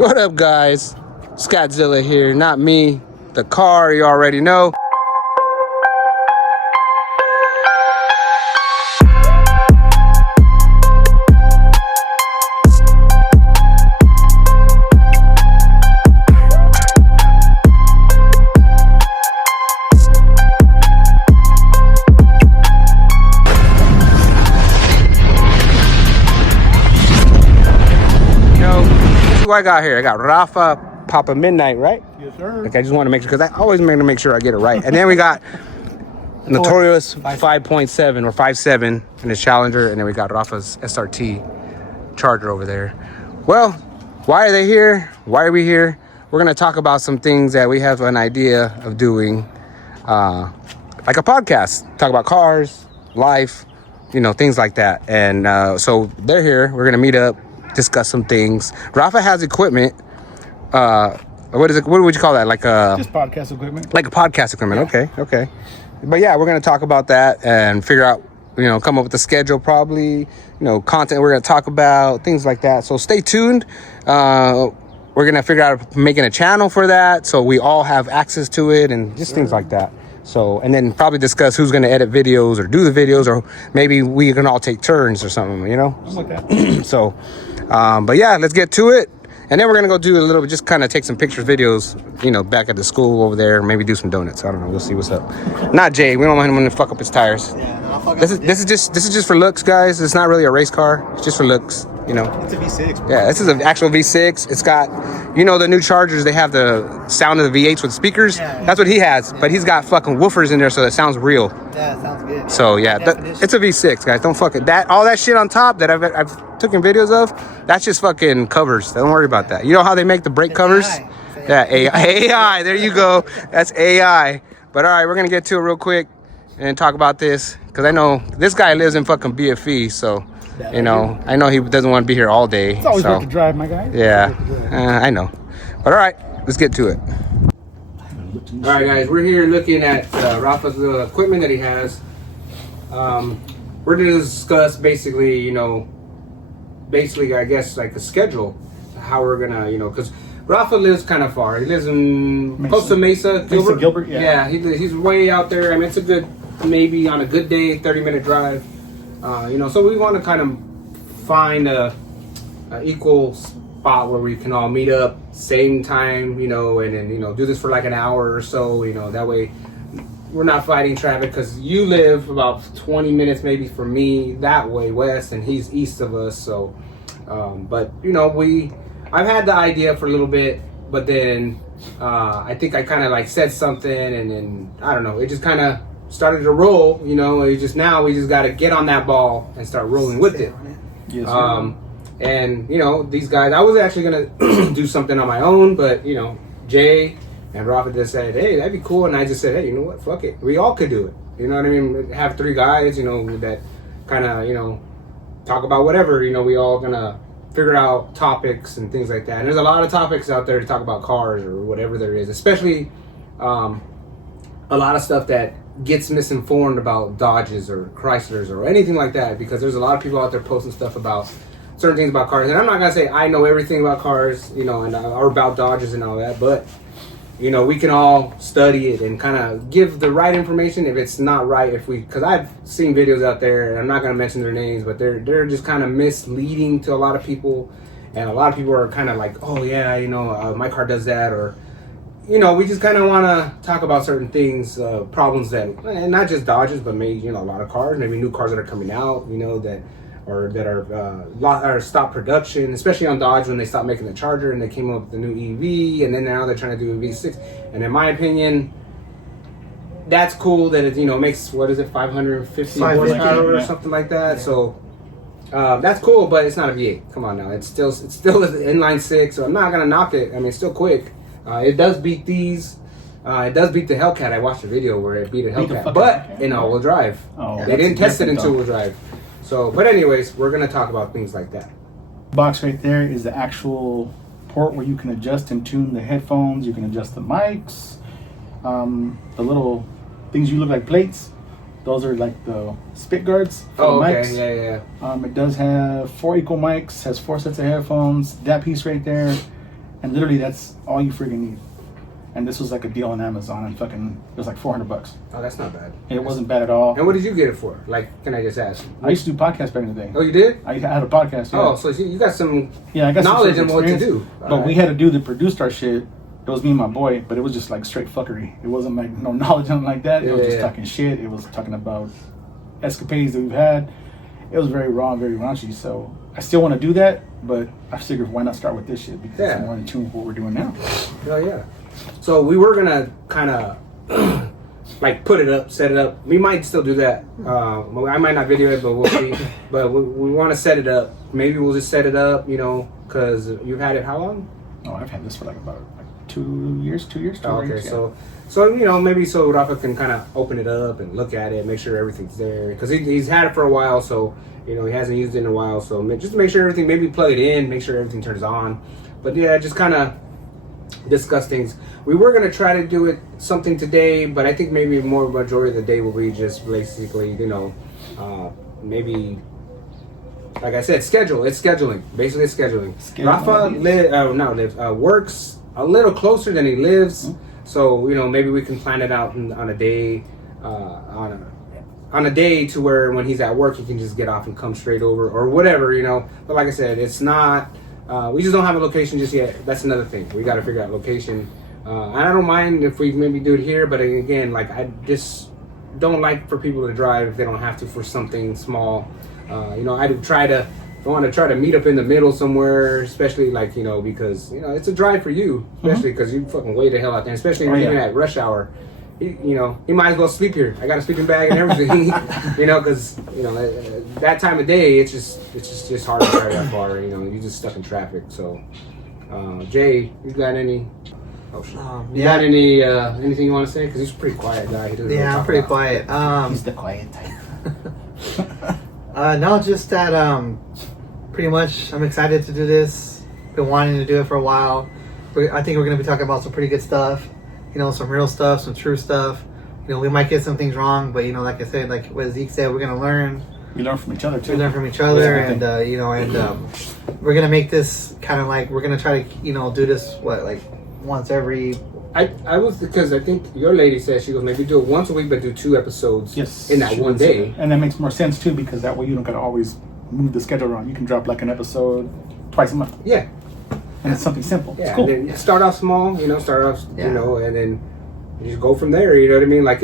What up, guys? Scottzilla here, not me. The car, you already know. What I got here? I got Rafa, Papa Midnight, right? Yes, sir. Like I just want to make sure, because I always make sure I get it right. And then we got Notorious 5.7 or 5.7 in his Challenger, and then we got Rafa's SRT Charger over there. Well, why are they here? Why are we here? We're gonna talk about some things that we have an idea of doing, like a podcast. Talk about cars, life, things like that. And so they're here. We're gonna meet up, discuss some things. Rafa has equipment. What is it? What would you call that? Like just podcast equipment. Like a podcast equipment. Yeah. Okay. But yeah, we're gonna talk about that and figure out, come up with a schedule, probably, content we're gonna talk about, things like that. So stay tuned. We're gonna figure out making a channel for that, so we all have access to it and just things like that. So, and then probably discuss who's gonna edit videos or do the videos, or maybe we can all take turns or something, Something like that. So. But yeah, let's get to it. And then we're going to go do a little bit, just kind of take some pictures, videos, back at the school over there. Maybe do some donuts. I don't know. We'll see what's up. Not Jay. We don't want him to fuck up his tires. Yeah, no, I'll fuck this is just for looks, guys. It's not really a race car. It's just for looks, It's a V6, bro. Yeah, this is an actual V6. It's got, the new Chargers, they have the sound of the V8s with speakers. Yeah. That's what he has. Yeah. But he's got fucking woofers in there, so it sounds real. Yeah, it sounds good. So yeah, it's a V6, guys. Don't fuck it. All that shit on top that I've taken videos of, that's just fucking covers. Don't worry about that. You know how they make the brake covers? Yeah, AI. There you go. That's AI. But all right, we're gonna get to it real quick and talk about this, because I know this guy lives in fucking BFE, so I know he doesn't want to be here all day. It's always worth to drive, my guy. Yeah, I know. But all right, let's get to it. All right, guys, we're here looking at Rafa's equipment that he has. We're gonna discuss basically, I guess like a schedule, how we're gonna, because Rafa lives kind of far. He lives in close to Mesa, Gilbert. Yeah, he's way out there. I mean, it's a good, maybe on a good day, 30-minute drive. So we want to kind of find a equal spot where we can all meet up same time, and then do this for like an hour or so. That way we're not fighting traffic, because you live about 20 minutes maybe from me that way west, and he's east of us. So, but I've had the idea for a little bit, but then I think I kind of like said something, and then I don't know, it just kind of started to roll. It's just now we just got to get on that ball and start rolling with it. Yes, and these guys, I was actually gonna do something on my own, but Jay and Rafa just said, hey, that'd be cool. And I just said, hey, you know what? Fuck it. We all could do it. You know what I mean? Have three guys, that kind of, talk about whatever. We all gonna figure out topics and things like that. And there's a lot of topics out there to talk about cars or whatever there is, especially a lot of stuff that gets misinformed about Dodges or Chryslers or anything like that, because there's a lot of people out there posting stuff about certain things about cars. And I'm not gonna say I know everything about cars, or about Dodges and all that, but we can all study it and kind of give the right information if it's not right. Because I've seen videos out there, and I'm not going to mention their names, but they're just kind of misleading to a lot of people. And a lot of people are kind of like, oh yeah, my car does that. Or, we just kind of want to talk about certain things, problems that, and not just Dodges, but maybe, a lot of cars, maybe new cars that are coming out, that are stop production, especially on Dodge when they stopped making the Charger and they came up with the new EV, and then now they're trying to do a V6. And in my opinion, that's cool that it makes 550 horsepower or something like that. Yeah. So that's cool, but it's not a V8. Come on now, it's still an inline six. So I'm not gonna knock it. I mean, it's still quick. It does beat these. It does beat the Hellcat. I watched a video where it beat a Hellcat, but in all-wheel drive. Oh, they didn't test it in two-wheel drive. So, but anyways, we're gonna talk about things like that. Box right there is the actual port where you can adjust and tune the headphones. You can adjust the mics. The little things you look like plates. Those are like the spit guards for the mics. Yeah. It does have 4 equal mics. Has 4 sets of headphones. That piece right there And literally, that's all you freaking need. And this was like a deal on Amazon, and fucking, it was like $400. Oh, that's not bad. It wasn't bad at all. And what did you get it for? Like, can I just ask? I used to do podcasts back in the day. Oh, you did? I had a podcast. Yeah. Oh, so you got some I got knowledge some on what to experience. do. But we had a dude that produced our shit. It was me and my boy, but it was just like straight fuckery. It wasn't like no knowledge on like that. It was just talking shit. It was talking about escapades that we've had. It was very raw and very raunchy. So I still want to do that, but I figured why not start with this shit because it's more in tune with what we're doing now. Hell yeah. So we were gonna kind of like put it up, set it up. We might still do that. I might not video it, but we'll see. But we want to set it up. Maybe we'll just set it up, you know, because you've had it how long? Oh, I've had this for like about 2 years. Okay, years, so you know, maybe so Rafa can kind of open it up and look at it, make sure everything's there, because he's had it for a while, so you know he hasn't used it in a while, so just make sure everything, maybe plug it in, make sure everything turns on. But yeah, just kind of discuss things. We were gonna try to do it something today, but I think maybe more majority of the day will be just basically, you know, maybe. Like I said, It's scheduling. Basically, it's scheduling. Rafa works a little closer than he lives, so you know maybe we can plan it out on a day, on a day to where when he's at work he can just get off and come straight over or whatever, you know. But like I said, it's not. We just don't have a location just yet. That's another thing. We got to figure out location. I don't mind if we maybe do it here, but again, like I just don't like for people to drive if they don't have to for something small. You know, I want to try to meet up in the middle somewhere, especially like, you know, because, you know, it's a drive for you, especially because you fucking way the hell out there, especially when you're at rush hour. You know, he might as well sleep here. I got a sleeping bag and everything, you know, because, you know, that time of day, it's just hard to drive that far, you know, you're just stuck in traffic. So, Jay, you got any... Oh, shit. You got any anything you want to say? Because he's a pretty quiet guy. Yeah, I'm pretty quiet. He's the quiet type. No, just that pretty much I'm excited to do this. Been wanting to do it for a while. I think we're going to be talking about some pretty good stuff. You know, some real stuff, some true stuff. You know, we might get some things wrong, but you know, like I said, like what Zeke said, we're going to learn. We learn from each other too. We learn from each other, and you know, and we're going to make this kind of like we're going to try to, you know, do this like once every. I was, because I think your lady said she goes maybe do it once a week, but do 2 episodes in that one day. And that makes more sense too, because that way you don't gotta always move the schedule around. You can drop like an episode twice a month. Yeah. And it's something simple. Yeah. It's cool. And then start off small, you know, you know, and then you just go from there. You know what I mean? Like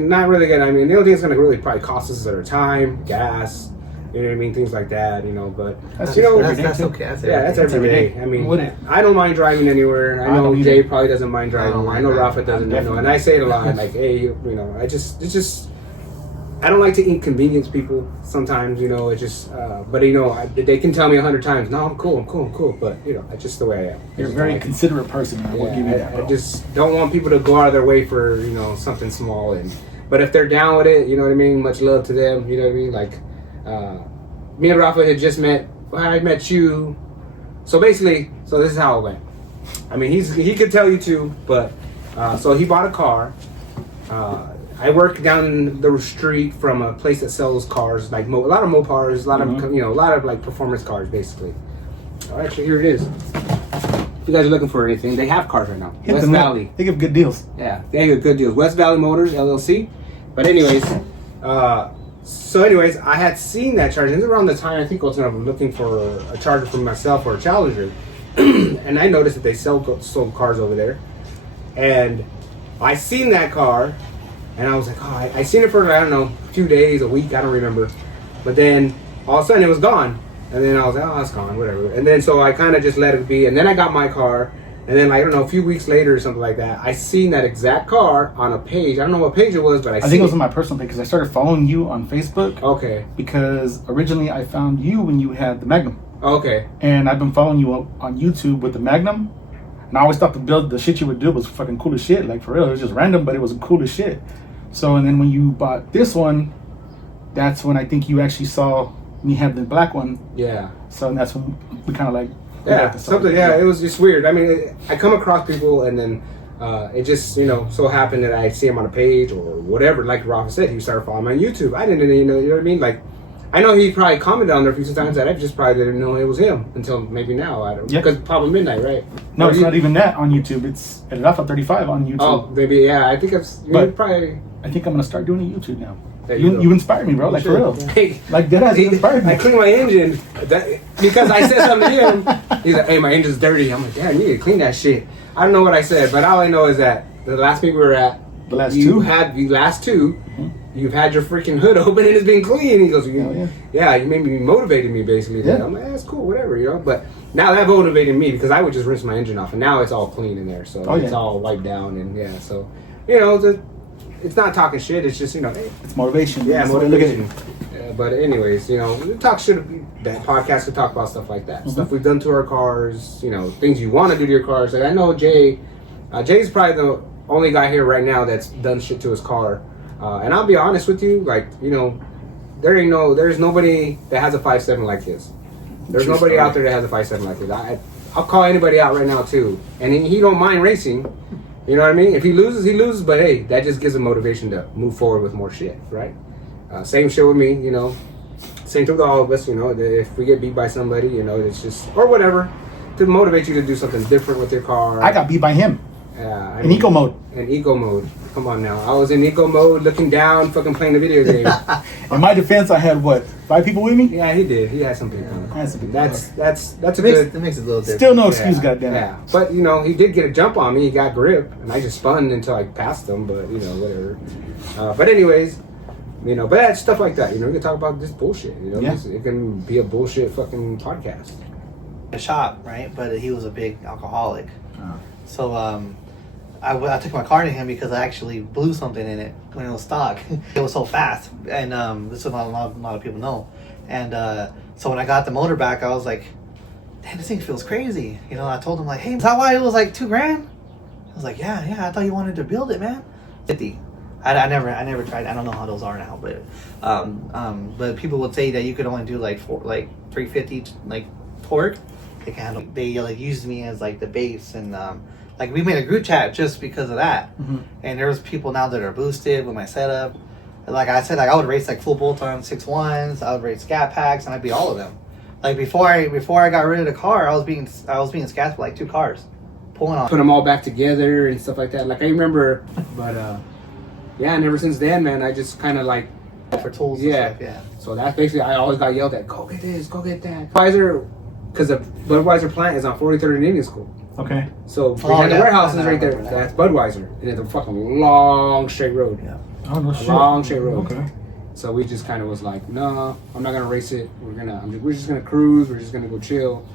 not really good. I mean, the only thing it's gonna really probably cost us is our time, gas. You know what I mean? Things like that, you know, but that's, you know, that's okay. That's every day. I mean, I don't mind driving anywhere. I know Jay probably doesn't mind driving. I know Rafa doesn't, you know, and I say it a lot, like, hey, you know, I don't like to inconvenience people sometimes, you know, it's just, but you know, they can tell me 100 times, no, I'm cool, but you know, that's just the way I am. You're a very considerate person, and I will give you that. I just don't want people to go out of their way for, you know, something small, but if they're down with it, you know what I mean, much love to them, you know what I mean, like, me and Rafa had just met. I met you. So basically, this is how it went. I mean, he could tell you too, but so he bought a car. I work down the street from a place that sells cars, like a lot of Mopars, a lot of you know, a lot of like performance cars, basically. Oh, actually, here it is. If you guys are looking for anything, they have cars right now. West Valley. They give good deals. Yeah, they give good deals. West Valley Motors LLC. But anyways. So anyways, I had seen that charger. It was around the time I think I was looking for a charger for myself or a Challenger. And I noticed that they sold cars over there. And I seen that car, and I was like, oh, I seen it for, I don't know, a few days, a week, I don't remember. But then all of a sudden it was gone. And then I was like, oh, it's gone, whatever. And then so I kind of just let it be. And then I got my car. And then, like, I don't know, a few weeks later or something like that, I seen that exact car on a page. I don't know what page it was, but I think it was on my personal page because I started following you on Facebook. Okay. Because originally I found you when you had the Magnum. Okay. And I've been following you on YouTube with the Magnum. And I always thought the shit you would do was fucking cool as shit. Like, for real, it was just random, but it was cool as shit. So, and then when you bought this one, that's when I think you actually saw me have the black one. Yeah. So, and that's when we kind of like... Yeah, something. Yeah, it was just weird. I mean, I come across people, and then it just, you know, so happened that I see him on a page or whatever. Like Rafa said, he started following me on YouTube. I didn't even know, you know what I mean? Like, I know he probably commented on there a few times that I just probably didn't know it was him until maybe now. I don't. Yep. Because probably midnight, right? No, Or it's you- not even that on YouTube. It's at Rafa 35 on YouTube. Oh, maybe yeah. I think But- probably. I think I'm gonna start doing a YouTube now. There you go. You inspired me, bro. Like for real. Hey, Like deadass, you inspired me. I cleaned my engine because I said something to him. He's like, "Hey, my engine's dirty." I'm like, "Damn, you need to clean that shit." I don't know what I said, but all I know is that the last meet we were at, The last you two? had the last two. You've had your freaking hood open and it's been clean. He goes, yeah, you made me motivated me basically. Yeah. I'm like, that's cool, whatever, you know. But now that motivated me because I would just rinse my engine off, and now it's all clean in there, so it's all wiped down, and yeah, so you know, it's not talking shit. It's just hey, It's motivation. yeah, That's the way to look at motivation. it. But anyways, you know, we talk shit. That podcast could talk about stuff like that, stuff we've done to our cars, you know, things you want to do to your cars. Like I know Jay's probably the only guy here right now that's done shit to his car. And I'll be honest with you, like, you know, there's nobody that has a 5.7 like his. There's True nobody story. out there that has a 5.7 like his. I'll call anybody out right now too, and he don't mind racing. You know what I mean? If he loses, he loses. But hey, that just gives him motivation to move forward with more shit, right? Same shit with me, you know. Same thing with all of us, you know. If we get beat by somebody, you know, it's just or whatever to motivate you to do something different with your car. I got beat by him Yeah, in eco mode. In eco mode. Come on now. I was in eco mode, looking down, fucking playing the video game. In my defense, I had 5 people with me? Yeah, he did. He had some people. That's a big That's a It makes, good. it makes it a little different. Still no excuse, goddamn it. Yeah, but you know, he did get a jump on me. He got grip, and I just spun until I passed him. But you know, whatever. But anyways, you know, but that's stuff like that. You know, we can talk about this bullshit. You know, Yeah. it can be a bullshit fucking podcast. A shop, right? But he was a big alcoholic. So I took my car to him because I actually blew something in it when it was stock. It was so fast, and this is what a lot of people know. And so when I got the motor back, I was like, "Damn, this thing feels crazy." You know, I told him like, "Hey, is that why it was like $2,000?" I was like, "Yeah, I thought you wanted to build it, man." 50. I never tried. I don't know how those are now, but people would say that you could only do like 350 like torque. They can handle. They like used me as like the base, and like we made a group chat just because of that. And there's people now that are boosted with my setup. And like I said, like I would race like full bolt-on 6.1s. I would race scat packs, and I'd beat all of them. Like before I got rid of the car, I was being scat for like 2 cars, pulling on. Put them all back together and stuff like that. Like I remember, but yeah, and ever since then, man, I just kind of like. For tools. Yeah. And stuff, yeah. So that's basically, I always got yelled at, go get this, go get that. Budweiser, because the Budweiser plant is on 43rd and Indian School. Okay. So we Oh, had the yeah. warehouses I right there. remember that. That's Budweiser. And it's a fucking long straight road. Yeah. Oh, no shit. Long straight road. Okay. So we just kind of was like, no, I'm not going to race it. We're just going to cruise. We're just going to go chill.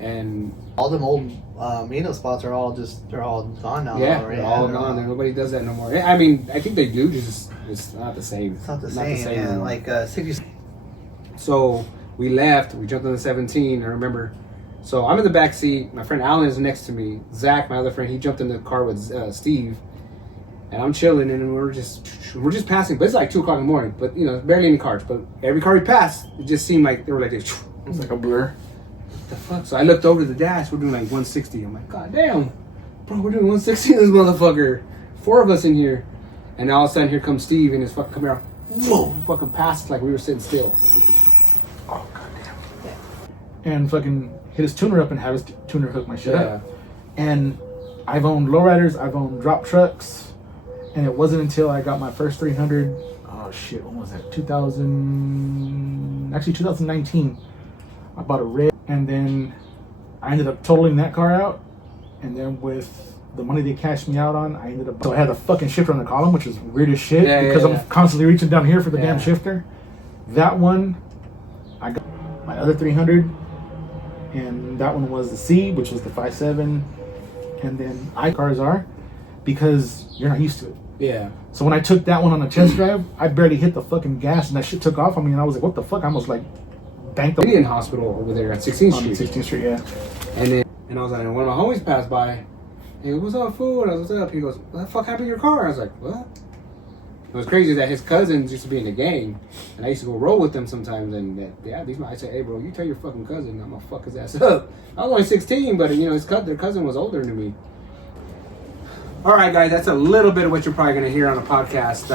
And All them old meetup spots are all gone now. yeah, right? they're all gone. Nobody does that no more. I mean, I think they do, just it's not the same. It's not the same, man. anymore. Like 60. So we left. We jumped on the 17. I remember. So I'm in the back seat. My friend Alan is next to me. Zach, my other friend, he jumped in the car with Steve, and I'm chilling. And we're just passing. But it's like 2:00 in the morning. But you know, barely any cars. But every car we passed, it just seemed like they were like this. It's like a blur. What the fuck? So I looked over the dash. We're doing like 160. I'm like, God damn, bro, we're doing 160 in this motherfucker. 4 of us in here. And all of a sudden, here comes Steve in his fucking Camaro. Whoa! Fucking passed like we were sitting still. Oh, goddamn. And fucking hit his tuner up and have his tuner hook my shit Yeah. up. And I've owned lowriders, I've owned drop trucks, and it wasn't until I got my first 300. Oh shit, when was that? 2019. I bought a red, and then I ended up totaling that car out. And then with the money they cashed me out on, I ended up. So I had a fucking shifter on the column, which is weird as shit because I'm constantly reaching down here for the damn shifter. That one, I got my other 300. And that one was the C, which was the 5.7, and then cars are, because you're not used to it. Yeah. So when I took that one on a test drive, I barely hit the fucking gas, and that shit took off on me, and I was like, "What the fuck?" I almost like banked the Indian Hospital over there at 16th on Street. 16th Street, yeah. And I was like, one of my homies passed by. He goes, "What's up, fool?" And I was, "What's up?" He goes, "What the fuck happened to your car?" I was like, "What?" It was crazy that his cousins used to be in the gang, and I used to go roll with them sometimes. And I said, "Hey, bro, you tell your fucking cousin I'm gonna fuck his ass up." I was only 16, but you know, their cousin was older than me. All right, guys, that's a little bit of what you're probably going to hear on the podcast.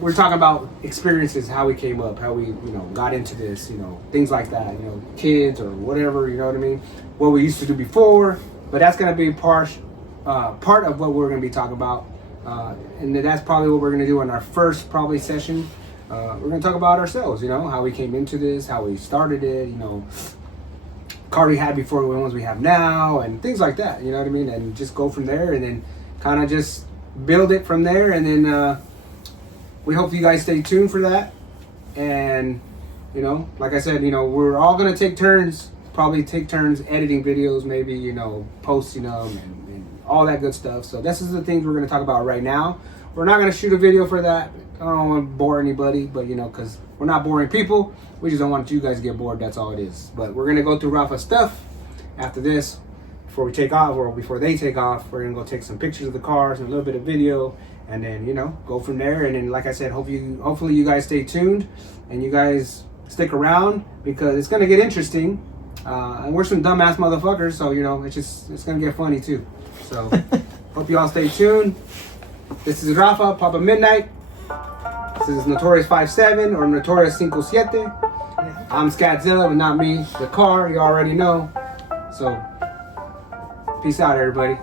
We're talking about experiences, how we came up, how we, got into this, things like that, kids or whatever, you know what I mean? What we used to do before, but that's going to be part of what we're going to be talking about. And that's probably what we're going to do in our first probably session. We're going to talk about ourselves, how we came into this, how we started it, car we had before, the ones we have now, and things like that, you know what I mean? And just go from there, and then kind of just build it from there. And then we hope you guys stay tuned for that. And, like I said, we're all going to take turns editing videos, maybe, posting them and all that good stuff. So this is the things we're going to talk about right now. We're not going to shoot a video for that. I don't want to bore anybody, but because we're not boring people. We just don't want you guys to get bored. That's all it is. But we're going to go through Rafa's stuff after this, before we take off, or before they take off. We're going to go take some pictures of the cars and a little bit of video, and then, go from there. And then, like I said, hopefully you guys stay tuned and you guys stick around, because it's going to get interesting. And we're some dumbass motherfuckers, so, it's going to get funny too. So, hope you all stay tuned. This is Rafa, Papa Midnight. This is Notorious 57 or Notorious 57. I'm Scatzilla, but not me. The car, you already know. So, peace out, everybody.